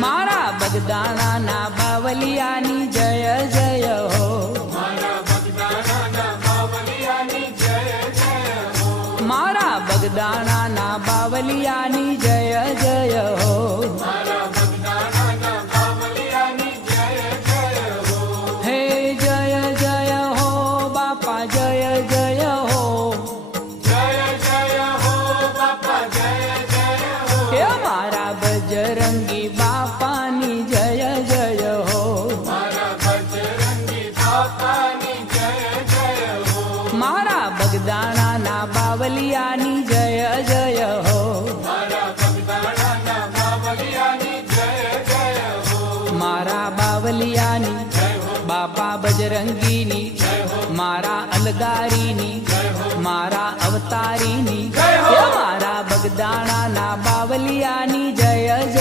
મારા બગદાણાના બાવલિયાની જય જય હો. મારા બગદાણાના બાવલિયાની જય જય હો. હે જય જય હો બાપા જય જય હો. હે મારા બજરંગી બાપાની જય જય હો. મારા બગદાણાના બાવલિયાની જય જય હો. મારા બાવલિયાની બાપા બજરંગીની મારા અલગારીની મારા અવતારીની મારા બગદાણાના બાવલિયાની જય જય